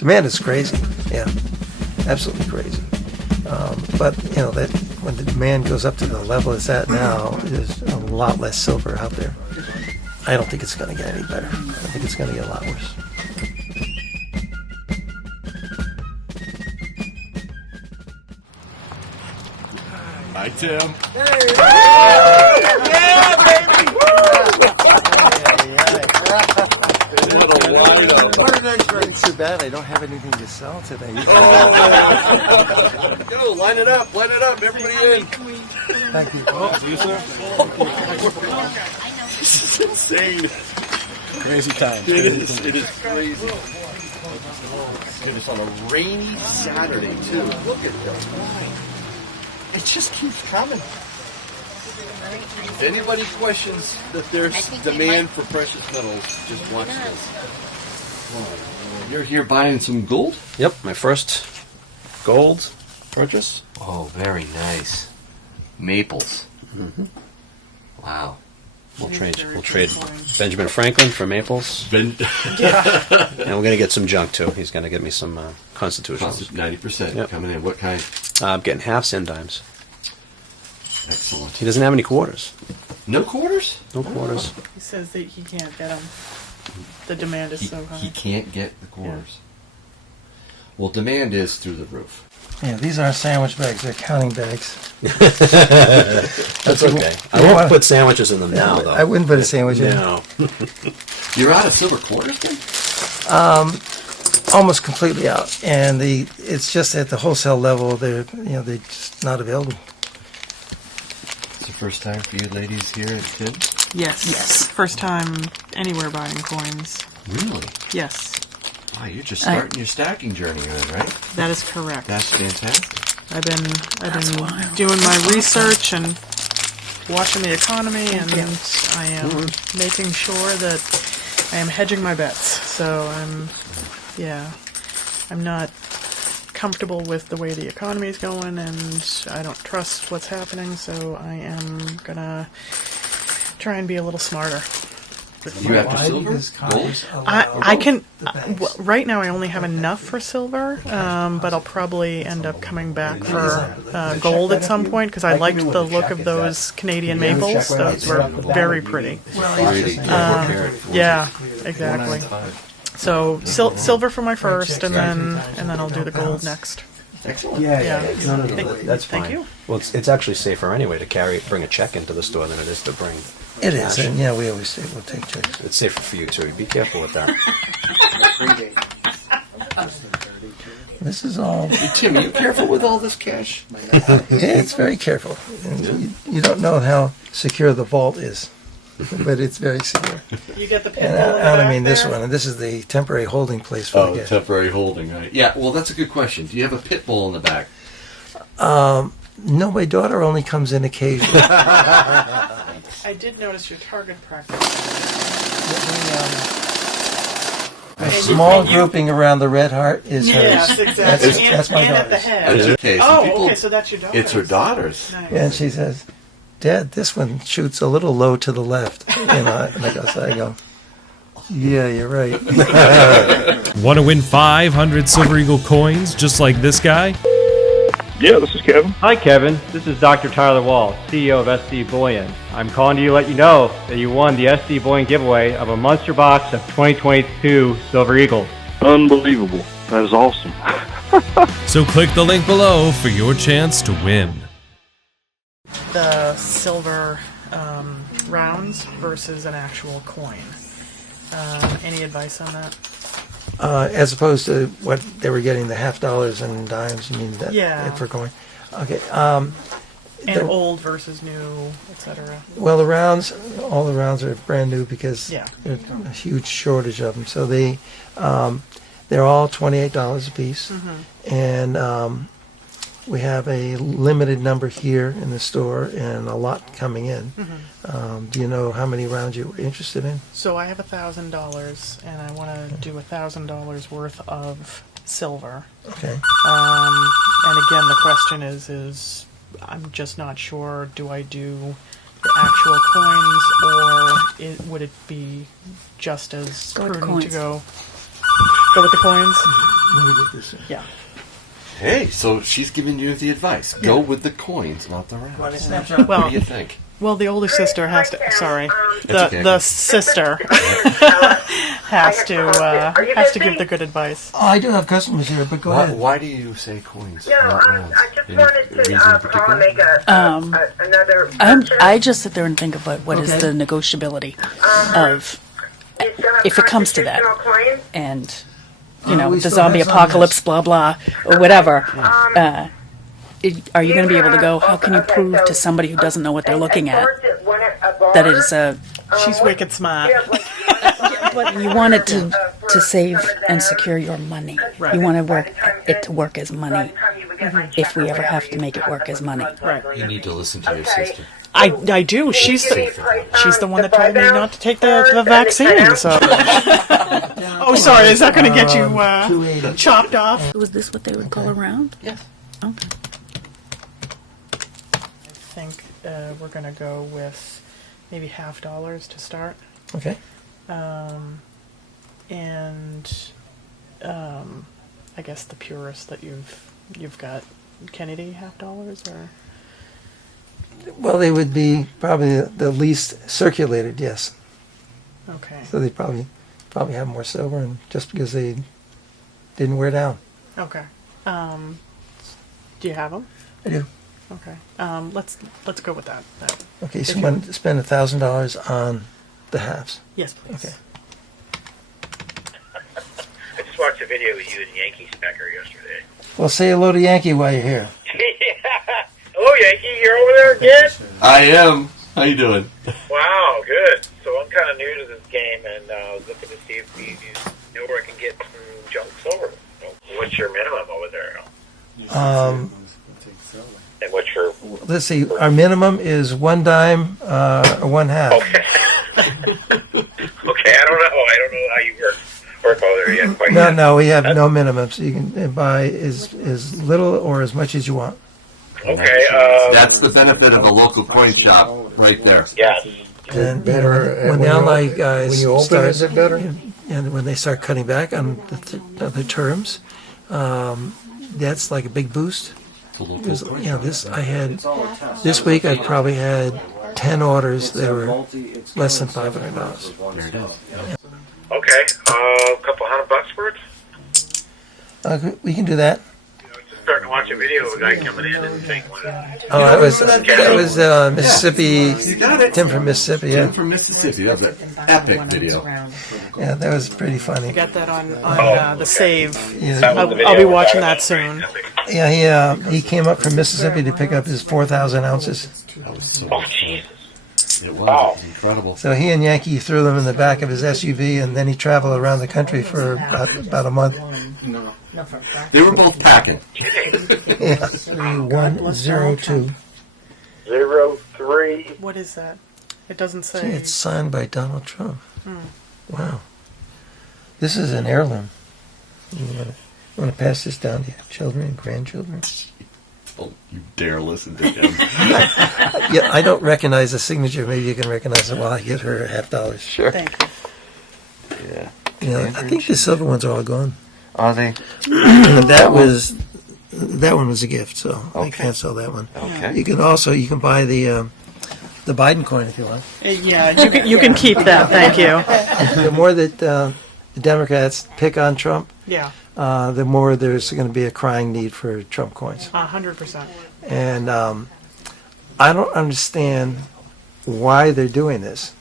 Demand is crazy. Yeah, absolutely crazy. But that when the demand goes up to the level it's at now, there's a lot less silver out there. I don't think it's going to get any better. I think it's going to get a lot worse. Hi, Tim. Hey! Yeah, baby! It's too bad I don't have anything to sell today. Go, line it up, everybody in. Thank you. See you, sir. This is insane. Crazy time. It is crazy. It's on a rainy Saturday, too. Look at the line. It just keeps coming. If anybody questions that there's demand for precious metals, just watch this. You're here buying some gold? Yep, my first gold purchase. Oh, very nice. Maples. Mm-hmm. Wow. We'll trade Benjamin Franklin for maples. Yeah. And we're going to get some junk, too. He's going to get me some constitutionals. 90% coming in. What kind? I'm getting halves and dimes. Excellent. He doesn't have any quarters. No quarters? No quarters. He says that he can't get them. The demand is so high. He can't get the quarters. Yeah. Well, demand is through the roof. Yeah, these aren't sandwich bags; they're counting bags. That's okay. I won't put sandwiches in them now, though. I wouldn't put a sandwich in. No. You're out of silver quarters, then? Almost completely out, and it's just at the wholesale level. They're just not available. It's the first time for you ladies here at Tim? Yes. First time anywhere buying coins. Really? Yes. Wow, you're just starting your stacking journey then, right? That is correct. That's fantastic. I've been doing my research and watching the economy, and I am making sure that I am hedging my bets. So I'm not comfortable with the way the economy is going, and I don't trust what's happening. So I am gonna try and be a little smarter. You have silver? Gold? I can. Right now, I only have enough for silver, but I'll probably end up coming back for gold at some point because I liked the look of those Canadian maples. Those were very pretty. Yeah, exactly. So silver for my first, and then I'll do the gold next. Excellent. Yeah. No, that's fine. Thank you. Well, it's actually safer anyway to bring a check into the store than it is to bring. It is, and we always say we'll take checks. It's safer for you too. Be careful with that. This is all. Hey, Tim, are you careful with all this cash? Yeah, it's very careful. And you don't know how secure the vault is, but it's very secure. You get the pit And bull in the I back mean this there? one, and this is the temporary holding place for the gift. Temporary holding, right? Yeah, well, that's a good question. Do you have a pit bull in the back? No, my daughter only comes in occasionally. I did notice your target practice. A small grouping around the red heart is hers. Yes, exactly. That's my and at the daughter's. head. Okay, so Okay, so that's your daughter. It's her daughter's. Nice. And she says, "Dad, this one shoots a little low to the left." And I go, "Yeah, you're right." Want to win 500 Silver Eagle coins just like this guy? Yeah, this is Kevin. Hi, Kevin. This is Dr. Tyler Wall, CEO of SD Bullion. I'm calling to let you know that you won the SD Bullion giveaway of a monster box of 2022 Silver Eagles. Unbelievable. That is awesome. So click the link below for your chance to win. The silver rounds versus an actual coin. Any advice on that? As opposed to what they were getting, the $half and dimes. You mean that? Yeah. For coin. Okay. And old versus new, etc. Well, all the rounds are brand new because there's a huge shortage of them. So they're all $28 a piece, and we have a limited number here in the store and a lot coming in. Do you know how many rounds you were interested in? So I have $1,000, and I want to do $1,000 worth of silver. Okay. And again, the question is I'm just not sure. Do I do the actual coins, or would it be just as prudent to go? Go with the coins. Let me get this in. Yeah. Hey, so she's giving you the advice. Go with the coins, not the rounds. Want a snapshot? What do Well, you think? well, the older sister has to. Sorry, okay. the sister has to give the good advice. Oh, I do have customers here, but go ahead. Why do you say coins? No, not rounds? I just Any wanted reason in to particular? make another. I just sit there and think of what is the negotiability of if it comes to that, and you know, we the still zombie have some apocalypse, blah blah, or whatever. Are you going to be able to go? How can you prove to somebody who doesn't know what they're looking at that it is a? She's wicked smart. But you want it to save and secure your money. Right. You want it to work as money. If we ever have to make it work as money. Right. You need to listen to your sister. I do. She's the one that told me not to take the vaccine. So. Oh, sorry. Is that going to get you 280. chopped off? Was this what they would call a round? Yes. Okay. I think we're going to go with maybe $50 to start. Okay. And I guess the purest that you've got, Kennedy, $50 or Well, they would be probably the least circulated, yes. okay, So they probably have more silver, and just because they didn't wear down. okay. Do you have them? I do. Okay. Let's go with that. Okay, so If you want to spend $1,000 on the halves. Yes, please. Okay. I just watched a video with you and Yankee Specker yesterday. Well, say hello to Yankee while you're here. Hello, Yankee. You're over there again? I am. How you doing? Wow, good. So I'm kind of new to this game, and I was looking to see if you know where I can get some junk silver. What's your minimum over there? And what's your... Let's see, our minimum is 1 dime or 1 half. Okay. Okay, I don't know how you work over there yet. Quite yet. No, we have no minimums. You can buy as little or as much as you want. Okay. That's the benefit of a local coin shop, right there. Yes. And when the online guys when you open, start, is it better? and when they start cutting back on the terms, that's like a big boost. Because, this week I probably had 10 orders that were less than $500. There it is. Okay. A couple $100 worth? We can do that. Just starting to watch a video of a guy coming in and saying, Oh, that was Mississippi. Tim from Mississippi. Yeah. Tim from Mississippi. That was an epic video. Yeah, that was pretty I funny. got that on the save. Yeah, I'll be watching that soon. yeah. He came up from Mississippi to pick up his 4,000 ounces. That was so oh, Jesus. It was incredible. So he and Yankee threw them in the back of his SUV, and then he traveled around the country for about a month. They were both packing. Yeah. 102. 03. What is that? It doesn't Gee, say. it's signed by Donald Trump. Wow. This is an heirloom. You want to pass this down to your children and grandchildren? Oh, you dare listen to him. Yeah, I don't recognize the signature. Maybe you can recognize it while I get her $50. Sure. Thank you. Yeah. You know, I think the silver ones are all gone. Are they? That one was a gift, so I Okay. can't sell that one. Okay. You can buy the Biden coin if you want. Yeah, you can keep that. Thank you. The more that the Democrats pick on Trump, Yeah, the more there's going to be a crying need for Trump coins. 100%. And I don't understand why they're doing this,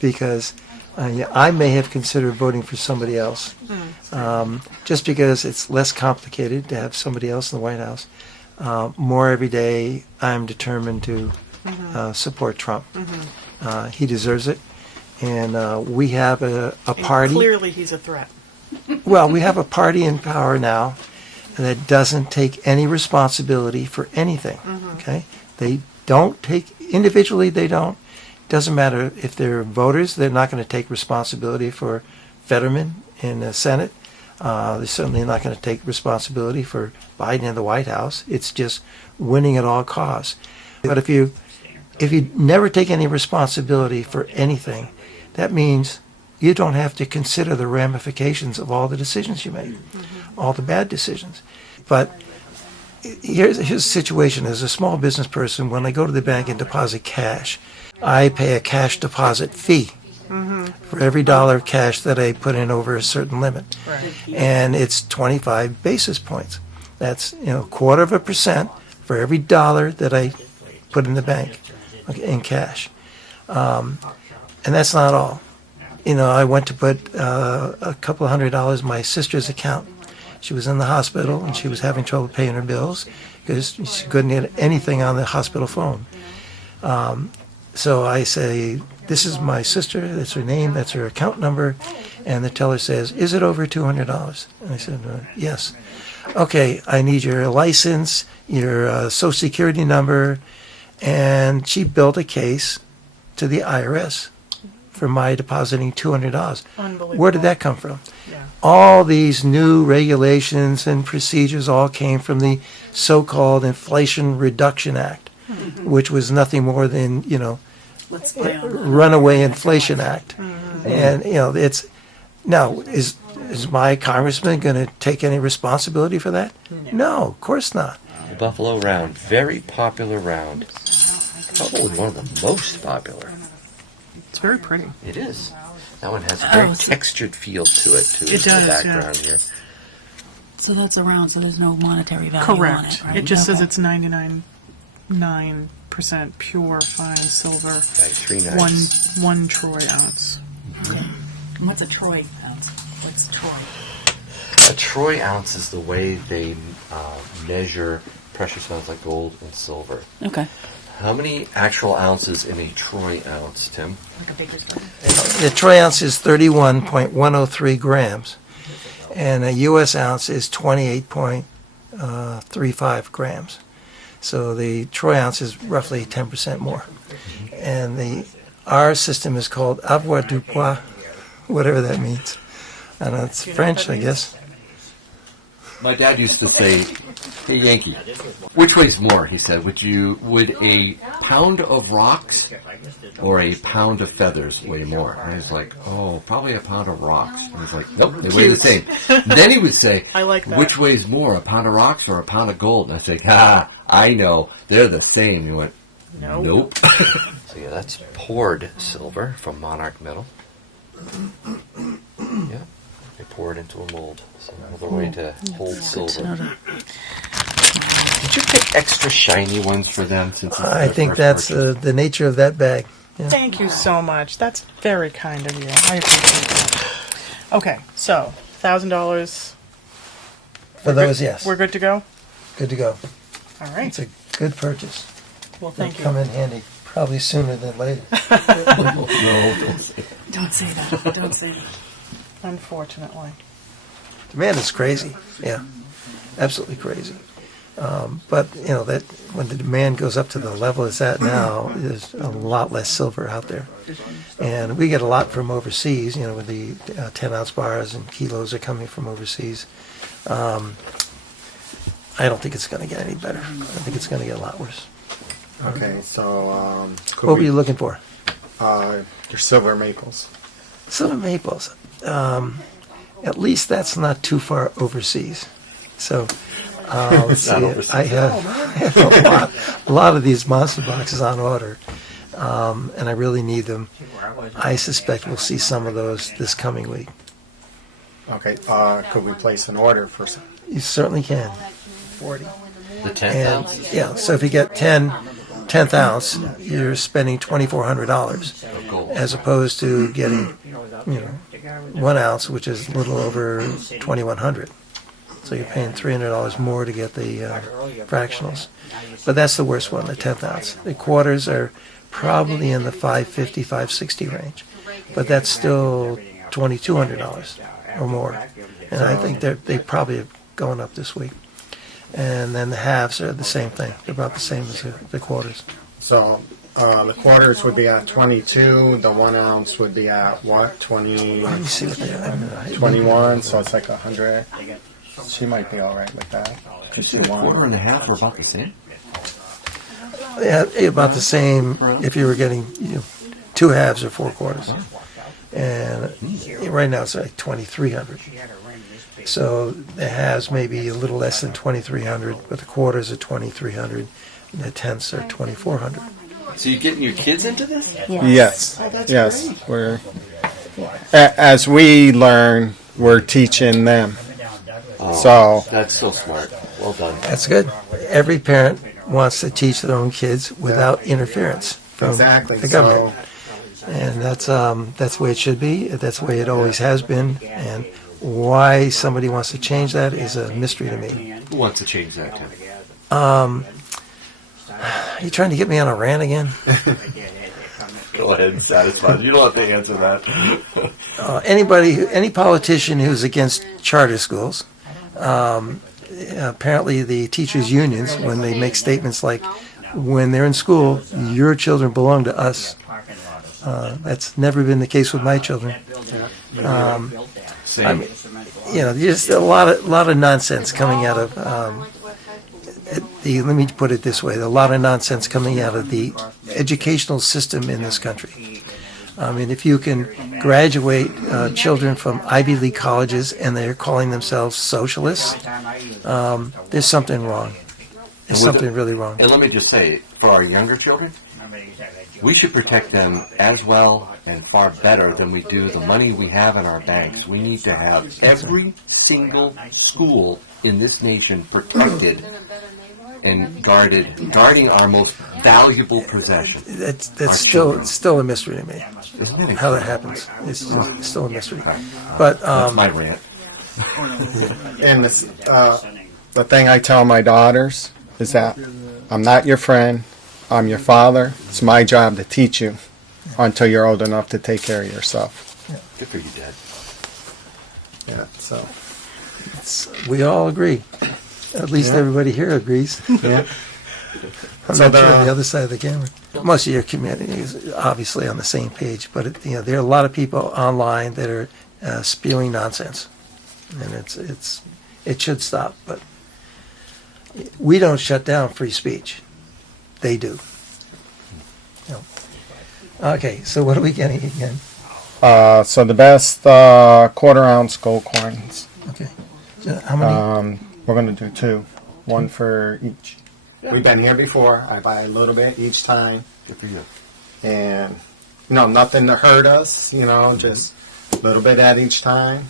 because I may have considered voting for somebody else, just because it's less complicated to have somebody else in the White House. More every day, I'm determined to support Trump. He deserves it. And we have a party. Clearly, he's a threat. Well, we have a party in power now that doesn't take any responsibility for anything. Okay, they don't take individually. They don't. Doesn't matter if they're voters. They're not going to take responsibility for Fetterman in the Senate. They're certainly not going to take responsibility for Biden in the White House. It's just winning at all costs. But if you never take any responsibility for anything, that means you don't have to consider the ramifications of all the decisions you make, all the bad decisions. But here's the situation. As a small business person, when I go to the bank and deposit cash, I pay a cash deposit fee for every dollar of cash that I put in over a certain limit. Right. And it's 25 basis points. That's, 0.25% for every dollar that I put in the bank in cash. And that's not all. I went to put a couple of $100 in my sister's account. She was in the hospital and she was having trouble paying her bills because she couldn't get anything on the hospital phone. So I say, this is my sister, that's her name, that's her account number, and the teller says, is it over $200? And I said, yes. Okay, I need your license, your social security number, and she built a case to the IRS for my depositing $200. Unbelievable. Where did that come from? Yeah. All these new regulations and procedures all came from the so-called Inflation Reduction Act, which was nothing more than, Let's play on that. Runaway Inflation Act. And, it's, now, is my congressman going to take any responsibility for that? No, of course not. The Buffalo Round, very popular round. Probably one of the most popular. It's very pretty. It is. That one has a very it's a- textured feel to it, too. It in the does, background here. So that's a round, so there's no monetary value on Correct. it, right? It just says Okay. it's 99.9% pure fine silver. Right, 3 nights. One troy ounce. And what's a troy ounce? What's troy? A troy ounce is the way they measure precious metals like gold and silver. Okay. How many actual ounces in a troy ounce, Tim? Like a baker's dozen? The troy ounce is 31.103 grams, and a U.S. ounce is 28.35 grams. So the troy ounce is roughly 10% more. And our system is called avoir du poids, whatever that means. I don't know, it's French, I guess. My dad used to say, "Hey Yankee, which weighs more?" He said, "Would a pound of rocks or a pound of feathers weigh more?" And I was like, "Oh, probably a pound of rocks." And he's like, "Nope, they weigh the same." Then he would say, I like that. "Which weighs more, a pound of rocks or a pound of gold?" And I say, I know, they're the same." He went, "Nope." So yeah, that's poured silver from Monarch Metal. Yeah. They pour it into a mold. So another way to hold silver. Did you pick extra shiny ones for them? Since it's I their think first that's purchase? the nature of that bag. Yeah. Thank you so much. That's very kind of you. I appreciate that. Okay, so $1,000. For those, yes. We're good to go? Good to go. All right. It's a good purchase. Well, thank you. Come in handy, probably sooner than later. No, don't say it. Don't say that. Don't say that. Unfortunately. Demand is crazy. Yeah, absolutely crazy. But that when the demand goes up to the level it's at now, there's a lot less silver out there, and we get a lot from overseas. With the 10-ounce bars and kilos are coming from overseas. I don't think it's going to get any better. I think it's going to get a lot worse. Okay, so What were you looking for? your silver maples. Silver maples. At least that's not too far overseas. So let's see. I have a lot of these monster boxes on order, and I really need them. I suspect we'll see some of those this coming week. Okay, could we place an order for some? You certainly can. 40. The 10th And ounce? yeah, so if you get 10th ounce, you're spending $2,400 as opposed to getting 1 ounce, which is a little over $2,100. So you're paying $300 more to get the fractionals. But that's the worst one, the 10th ounce. The quarters are probably in the $550, $560 range, but that's still $2,200 or more. And I think they probably are going up this week. And then the halves are the same thing. They're about the same as the quarters. So the quarters would be at 22. The 1 ounce would be at what? 20. Let me see what they are. 21. So it's like 100. She might be all right with that. You said a quarter and a half were about the same? Yeah, about the same if you were getting 2 halves or 4 quarters. and right now it's like 2,300. So it has maybe a little less than 2,300, but the quarters are 2,300, and the tenths are 2,400. So you're getting your kids into this? Yes. Oh, that's Yes. great. We're as we learn, we're teaching them. Oh, So that's so smart. Well done. That's good. Every parent wants to teach their own kids without interference from exactly. the government. And that's the way it should be. That's the way it always has been. And why somebody wants to change that is a mystery to me. Who wants to change that, Tim? Are you trying to get me on a rant again? Go ahead and satisfy. You don't have to answer that. Any politician who's against charter schools, apparently the teachers' unions, when they make statements like, when they're in school, your children belong to us. That's never been the case with my children. Same. I mean, just a lot of nonsense coming out of let me put it this way, a lot of nonsense coming out of the educational system in this country. I mean, if you can graduate children from Ivy League colleges and they're calling themselves socialists, there's something wrong. There's something really wrong. And let me just say, for our younger children, we should protect them as well and far better than we do the money we have in our banks. We need to have every single school in this nation protected and guarding our most valuable possession. That's still a mystery to me. How that happens, it's just still a mystery. But my rant. And the thing I tell my daughters is that I'm not your friend. I'm your father. It's my job to teach you until you're old enough to take care of yourself. Yeah. Good for you, Dad. Yeah. So we all agree. At least everybody here agrees. Yeah. I'm not sure on the other side of the camera. Most of your community is obviously on the same page, but there are a lot of people online that are spewing nonsense, and it should stop. But we don't shut down free speech; they do. Okay, so what are we getting again? So the best quarter-ounce gold coins. Okay, so how many? We're going to do 2, 1 for each. Yeah. We've been here before. I buy a little bit each time. Good for you. And, nothing to hurt us, just a little bit at each time.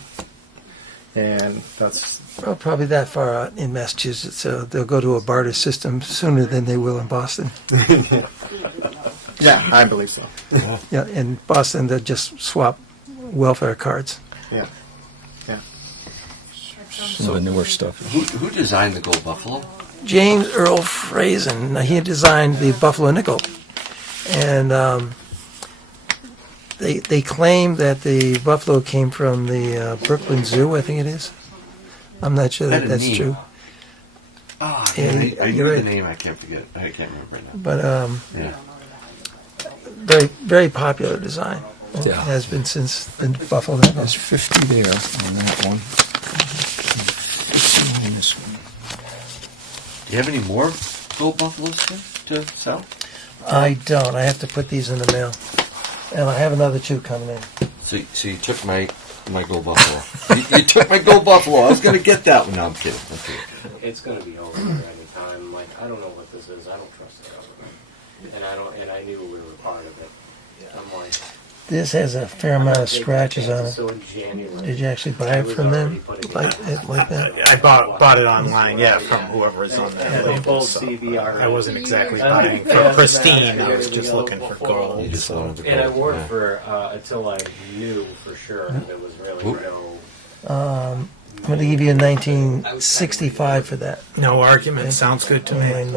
And that's... Well, probably that far out in Massachusetts, so they'll go to a barter system sooner than they will in Boston. Yeah, I believe so. Yeah, in Boston, they'll just swap welfare cards. Yeah. Some of the newer stuff. Who designed the gold buffalo? James Earl Frazen. He designed the Buffalo nickel, and they claim that the buffalo came from the Brooklyn Zoo. I think it is. I'm not sure that's true. Oh, I knew the name. I can't remember right now. But very very popular design. Yeah. It has been since the Buffalo nickel. There's 50 there on that one. Do you have any more gold buffaloes to sell? I don't. I have to put these in the mail, and I have another 2 coming in. So you took my gold buffalo. you took my gold buffalo. I was going to get that one. No, I'm kidding. It's going to be over here any time. Like, I don't know what this is. I don't trust the government, and I knew we were part of it. I'm like, This has a fair amount of scratches on it. so in January, Did you actually buy it from them, like that? I bought it online, from whoever is on that label. both So CVR. I wasn't exactly buying for pristine. I was just looking for gold. You just wanted the And I gold. wore it Yeah. for until I knew for sure there was really no. I'm going to give you a 1965 for that. No argument. Sounds good to me. And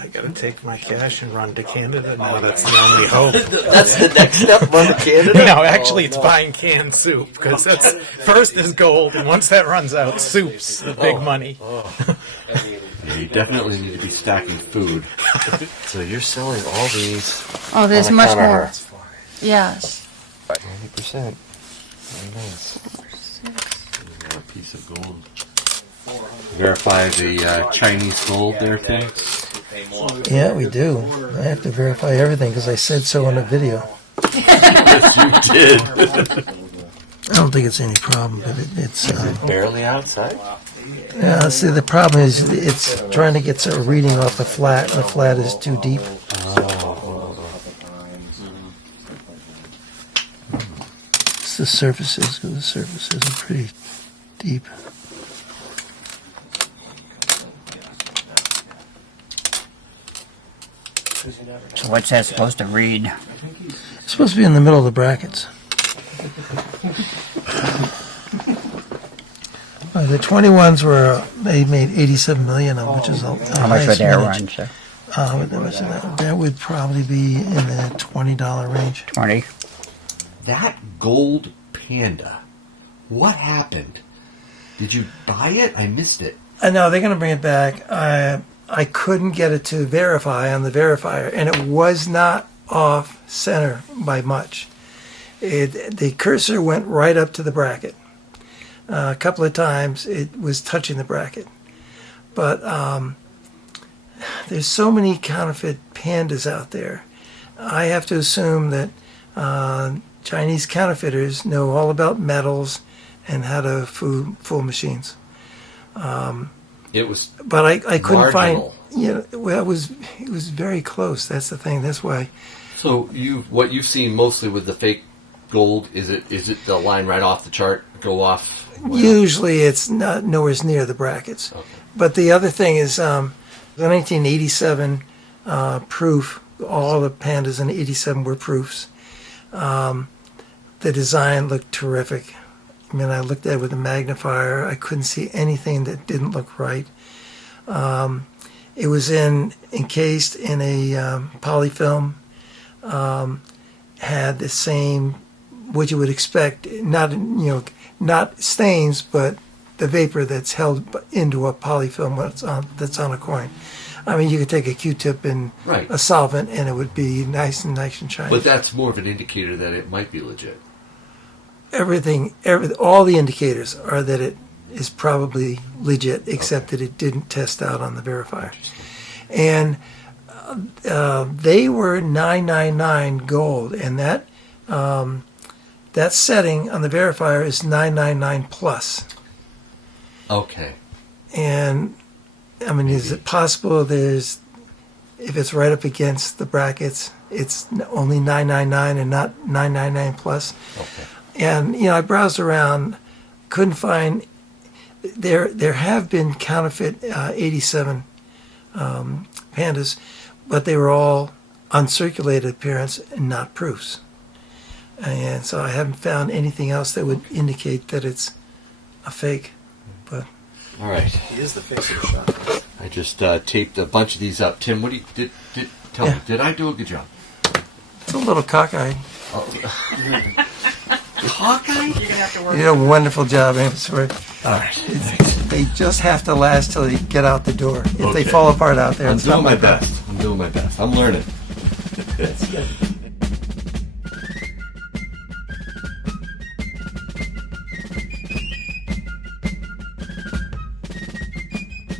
I gotta take my cash and run to Canada now. That's the only hope. That's the next step. Run to Canada. No, actually, it's buying canned soup because that's first is gold, and once that runs out, soup's the big money. Yeah, you definitely need to be stacking food. So you're selling all these. Oh, there's on much account of more. her. Yes. 90%. Very nice. A piece of gold. Verify the Chinese gold there thing. Yeah, we do. I have to verify everything because I said so in a video. You did. I don't think it's any problem, but it's Barely outside. yeah. See, the problem is it's trying to get a reading off the flat, and the flat is too deep. It's the surfaces, because the surfaces are pretty deep. So what's that supposed to read? It's supposed to be in the middle of the brackets. The 21s were they made 87 million of, which is a How much were their runs, sir? That would probably be in the $20 range. 20. That gold panda. What happened? Did you buy it? I missed it. No, they're going to bring it back. I couldn't get it to verify on the verifier, and it was not off center by much. The cursor went right up to the bracket. A couple of times it was touching the bracket. But there's so many counterfeit pandas out there. I have to assume that Chinese counterfeiters know all about metals and how to fool machines. It was, but I couldn't marginal. find. Well, it was very close. That's the thing. That's why. So what you've seen mostly with the fake gold is it the line right off the chart go off? Usually it's not nowhere near the brackets. Okay. But the other thing is the 1987 proof. All the pandas in 87 were proofs. The design looked terrific. I mean, I looked at it with a magnifier. I couldn't see anything that didn't look right. It was encased in a polyfilm. Had the same, what you would expect, not stains, but the vapor that's held into a polyfilm that's on a coin. I mean, you could take a Q-tip and a solvent, and it would be nice and shiny. But that's more of an indicator that it might be legit. All the indicators are that it is probably legit, except that it didn't test out on the verifier. And they were 999 gold, and that setting on the verifier is 999 plus. Okay. And I mean, is it possible if it's right up against the brackets, it's only 999 and not 999 plus? Okay. And I browsed around, couldn't find. There have been counterfeit 87 pandas, but they were all uncirculated appearance and not proofs. And so I haven't found anything else that would indicate that it's a fake. But all right, he is the fixer shot. I just taped a bunch of these up. Tim, what do you tell me? Did I do a good job? It's a little cockeyed. Cockeyed? You're gonna have to work. You did a wonderful job, Amber. All right. They just have to last till you get out the door. If they Okay. fall apart out there, I'm it's doing not my problem. best. I'm doing my best. I'm learning. That's good.